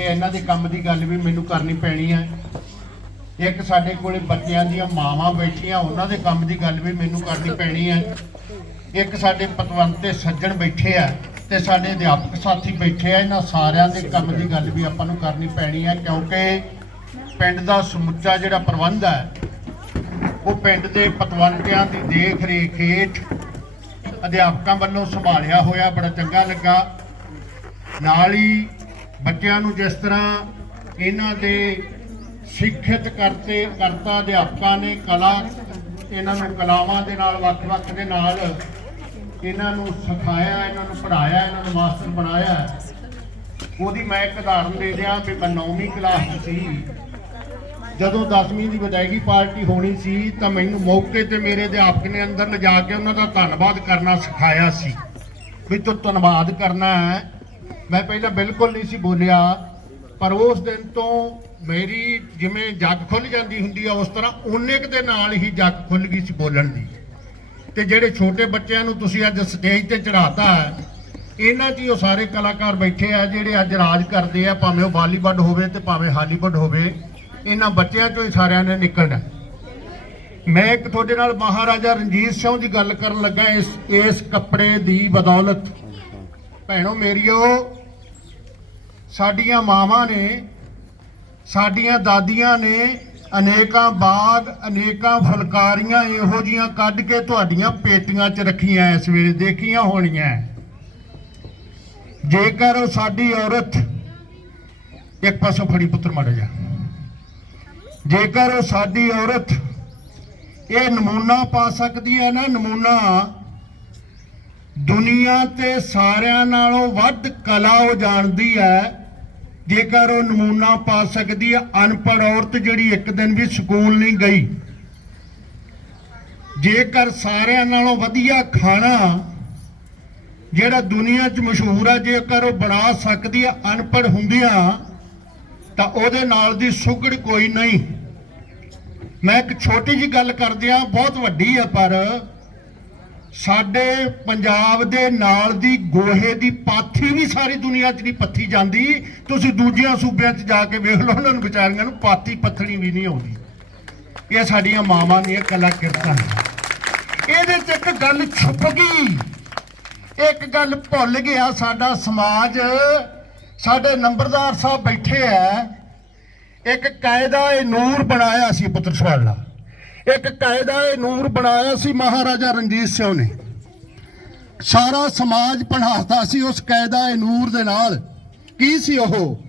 ਤੇ ਇਹਨਾਂ ਦੇ ਕੰਮ ਦੀ ਗੱਲ ਵੀ ਮੈਨੂੰ ਕਰਨੀ ਪੈਣੀ ਹੈ। ਇੱਕ ਸਾਡੇ ਕੋਲੇ ਬੱਚਿਆਂ ਦੀਆਂ ਮਾਵਾਂ ਬੈਠੀਆਂ, ਉਹਨਾਂ ਦੇ ਕੰਮ ਦੀ ਗੱਲ ਵੀ ਮੈਨੂੰ ਕਰਨੀ ਪੈਣੀ ਹੈ। ਇੱਕ ਸਾਡੇ ਪਤਵੰਤ ਤੇ ਸੱਜਣ ਬੈਠੇ ਆ ਤੇ ਸਾਡੇ ਅਧਿਆਪਕ ਸਾਥੀ ਬੈਠੇ ਆ, ਇਹਨਾਂ ਸਾਰਿਆਂ ਦੇ ਕੰਮ ਦੀ ਗੱਲ ਵੀ ਆਪਾਂ ਨੂੰ ਕਰਨੀ ਪੈਣੀ ਹੈ ਕਿਉਂਕਿ ਪਿੰਡ ਦਾ ਸਮੁੱਚਾ ਜਿਹੜਾ ਪ੍ਰਬੰਧ ਹੈ, ਉਹ ਪਿੰਡ ਦੇ ਪਤਵੰਤਿਆਂ ਦੀ ਦੇਖ ਰੇਖ ਹੇਠ ਅਧਿਆਪਕਾਂ ਵੱਲੋਂ ਸੰਭਾਲਿਆ ਹੋਇਆ ਬੜਾ ਚੰਗਾ ਲੱਗਾ। ਨਾਲ ਹੀ ਬੱਚਿਆਂ ਨੂੰ ਜਿਸ ਤਰ੍ਹਾਂ ਇਹਨਾਂ ਦੇ ਸਿੱਖਿਅਤ ਕਰਤੇ, ਕਰਤਾ ਅਧਿਆਪਕਾਂ ਨੇ ਕਲਾ, ਇਹਨਾਂ ਨੂੰ ਕਲਾਵਾਂ ਦੇ ਨਾਲ, ਵੱਖ-ਵੱਖ ਦੇ ਨਾਲ ਇਹਨਾਂ ਨੂੰ ਸਿਖਾਇਆ, ਇਹਨਾਂ ਨੂੰ ਪੜ੍ਹਾਇਆ, ਇਹਨਾਂ ਨੂੰ ਮਾਸਟਰ ਬਣਾਇਆ। ਉਹਦੀ ਮੈਂ ਇੱਕ ਉਦਾਹਰਨ ਦੇ ਦਿਆਂ ਵੀ ਮੈਂ 9ਵੀਂ ਕਲਾਸ 'ਚ ਸੀ। ਜਦੋਂ 10ਵੀਂ ਦੀ ਵਿਦਾਇਗੀ ਪਾਰਟੀ ਹੋਣੀ ਸੀ, ਤਾਂ ਮੈਨੂੰ ਮੌਕੇ ਤੇ ਮੇਰੇ ਅਧਿਆਪਕ ਨੇ ਅੰਦਰ ਲਿਜਾ ਕੇ ਉਹਨਾਂ ਦਾ ਧੰਨਵਾਦ ਕਰਨਾ ਸਿਖਾਇਆ ਸੀ। ਵੀ ਤੂੰ ਧੰਨਵਾਦ ਕਰਨਾ ਹੈ। ਮੈਂ ਪਹਿਲਾਂ ਬਿਲਕੁਲ ਨਹੀਂ ਸੀ ਬੋਲਿਆ, ਪਰ ਉਸ ਦਿਨ ਤੋਂ ਮੇਰੀ ਜਿਵੇਂ ਜੱਗ ਖੁੱਲ ਜਾਂਦੀ ਹੁੰਦੀ ਆ, ਉਸ ਤਰ੍ਹਾਂ ਉਹਨੇ ਕੁ ਦੇ ਨਾਲ ਹੀ ਜੱਗ ਖੁੱਲ ਗਈ ਸੀ ਬੋਲਣ ਦੀ। ਤੇ ਜਿਹੜੇ ਛੋਟੇ ਬੱਚਿਆਂ ਨੂੰ ਤੁਸੀਂ ਅੱਜ ਸਟੇਜ ਤੇ ਚੜਾਤਾ ਹੈ, ਇਹਨਾਂ 'ਚ ਹੀ ਉਹ ਸਾਰੇ ਕਲਾਕਾਰ ਬੈਠੇ ਆ, ਜਿਹੜੇ ਅੱਜ ਰਾਜ ਕਰਦੇ ਆ, ਭਾਵੇਂ ਉਹ ਬਾਲੀਵੁੱਡ ਹੋਵੇ ਤੇ ਭਾਵੇਂ ਹਾਲੀਵੁੱਡ ਹੋਵੇ, ਇਹਨਾਂ ਬੱਚਿਆਂ 'ਚੋਂ ਹੀ ਸਾਰਿਆਂ ਨੇ ਨਿਕਲਣਾ। ਮੈਂ ਇੱਕ ਤੁਹਾਡੇ ਨਾਲ ਮਹਾਰਾਜਾ ਰਣਜੀਤ ਸਿੰਘ ਦੀ ਗੱਲ ਕਰਨ ਲੱਗਾ ਇਸ ਇਸ ਕੱਪੜੇ ਦੀ ਬਦੌਲਤ। ਭੈਣੋ ਮੇਰੀਓ ਸਾਡੀਆਂ ਮਾਵਾਂ ਨੇ, ਸਾਡੀਆਂ ਦਾਦੀਆਂ ਨੇ ਅਨੇਕਾਂ ਬਾਗ, ਅਨੇਕਾਂ ਫੁਲਕਾਰੀਆਂ ਇਹੋ ਜੀਆਂ ਕੱਢ ਕੇ ਤੁਹਾਡੀਆਂ ਪੇਟੀਆਂ 'ਚ ਰੱਖੀਆਂ ਇਸ ਵੇਲੇ, ਦੇਖੀਆਂ ਹੋਣੀਆਂ। ਜੇਕਰ ਉਹ ਸਾਡੀ ਔਰਤ, ਇੱਕ ਪਾਸੋਂ ਫੜੀ ਪੁੱਤਰ ਮੜ ਜਾ ਜੇਕਰ ਉਹ ਸਾਡੀ ਔਰਤ ਇਹ ਨਮੂਨਾ ਪਾ ਸਕਦੀ ਹੈ ਨਾ, ਨਮੂਨਾ ਦੁਨੀਆ ਤੇ ਸਾਰਿਆਂ ਨਾਲੋਂ ਵੱਧ ਕਲਾ ਉਹ ਜਾਣਦੀ ਹੈ ਜੇਕਰ ਉਹ ਨਮੂਨਾ ਪਾ ਸਕਦੀ ਹੈ ਅਨਪੜ੍ਹ ਔਰਤ ਜਿਹੜੀ ਇੱਕ ਦਿਨ ਵੀ ਸਕੂਲ ਨਹੀਂ ਗਈ। ਜੇਕਰ ਸਾਰਿਆਂ ਨਾਲੋਂ ਵਧੀਆ ਖਾਣਾ ਜਿਹੜਾ ਦੁਨੀਆ 'ਚ ਮਸ਼ਹੂਰ ਹੈ ਜੇਕਰ ਉਹ ਬਣਾ ਸਕਦੀ ਹੈ ਅਨਪੜ੍ਹ ਹੁੰਦਿਆਂ, ਤਾਂ ਉਹਦੇ ਨਾਲ ਦੀ ਸੁਗੜ ਕੋਈ ਨਹੀਂ। ਮੈਂ ਇੱਕ ਛੋਟੀ ਜੀ ਗੱਲ ਕਰਦਿਆਂ, ਬਹੁਤ ਵੱਡੀ ਹੈ ਪਰ ਸਾਡੇ ਪੰਜਾਬ ਦੇ ਨਾਲ ਦੀ ਗੋਹੇ ਦੀ ਪਾਥੀ ਵੀ ਸਾਰੀ ਦੁਨੀਆ 'ਚ ਨਹੀਂ ਪੱਥੀ ਜਾਂਦੀ। ਤੁਸੀਂ ਦੂਜਿਆਂ ਸੂਬਿਆਂ 'ਚ ਜਾ ਕੇ ਵੇਖ ਲਓ, ਉਹਨਾਂ ਨੂੰ ਵਿਚਾਰੀਆਂ ਨੂੰ ਪਾਥੀ ਪੱਥਣੀ ਵੀ ਨਹੀਂ ਆਉਂਦੀ। ਇਹ ਸਾਡੀਆਂ ਮਾਵਾਂ ਦੀਆਂ ਕਲਾਕਿਰਤਾਂ ਨੇ। ਇਹਦੇ 'ਚ ਇੱਕ ਗੱਲ ਛੁਪ ਗਈ। ਇੱਕ ਗੱਲ ਭੁੱਲ ਗਿਆ ਸਾਡਾ ਸਮਾਜ। ਸਾਡੇ ਨੰਬਰਦਾਰ ਸਾਹਿਬ ਬੈਠੇ ਆ। ਇੱਕ ਕਾਇਦਾ ਇਹ ਨੂਰ ਬਣਾਇਆ ਸੀ ਪੁੱਤਰ ਸਵਾਲਾ। ਇੱਕ ਕਾਇਦਾ ਇਹ ਨੂਰ ਬਣਾਇਆ ਸੀ, ਮਹਾਰਾਜਾ ਰਣਜੀਤ ਸਿੰਘ ਨੇ। ਸਾਰਾ ਸਮਾਜ ਪੜਾਤਾ ਸੀ ਉਸ ਕਾਇਦਾ ਇਹ ਨੂਰ ਦੇ ਨਾਲ। ਕੀ ਸੀ ਉਹ?